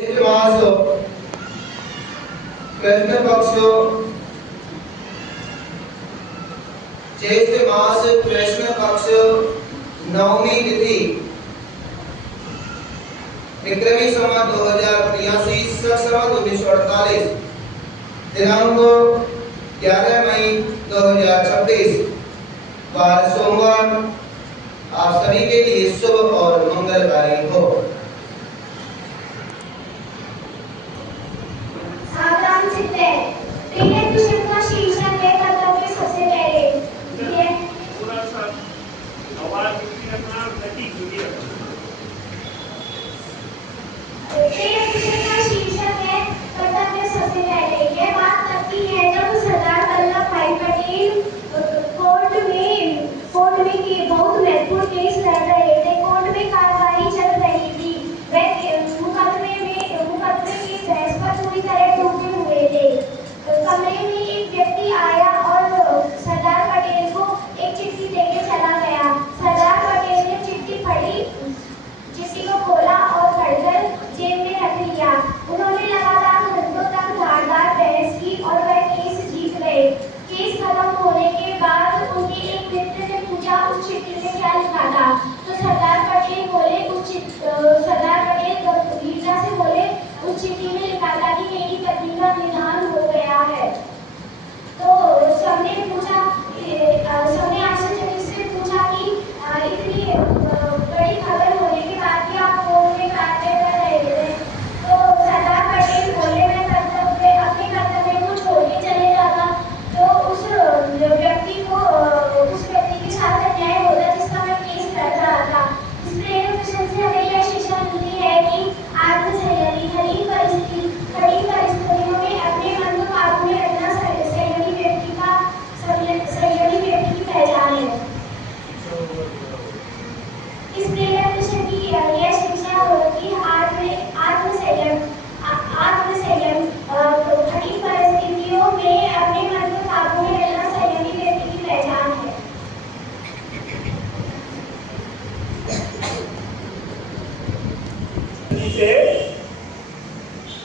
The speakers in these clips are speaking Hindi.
मास कृष्ण पक्ष ज्येष्ठ मास कृष्ण पक्ष नवमी तिथि विक्रमी संवत 2083 संवत 1948 दिनांक 11 मई 2026 वार सोमवार आप सभी के लिए शुभ और मंगलकारी हो।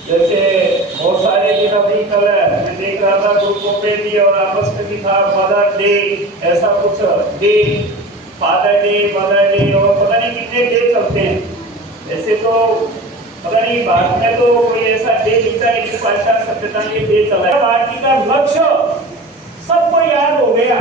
जैसे बहुत सारे दिन अभी कल मैं देख रहा था ग्रुपों पे भी और आपस में भी था मदर डे, ऐसा कुछ day, father day, mother day और पता नहीं कितने डे चलते हैं। ऐसे तो पता नहीं भारत में तो कोई ऐसा डे मिलता है कि 50 सभ्यता के डे चला है। भारत का लक्ष्य सबको याद हो गया।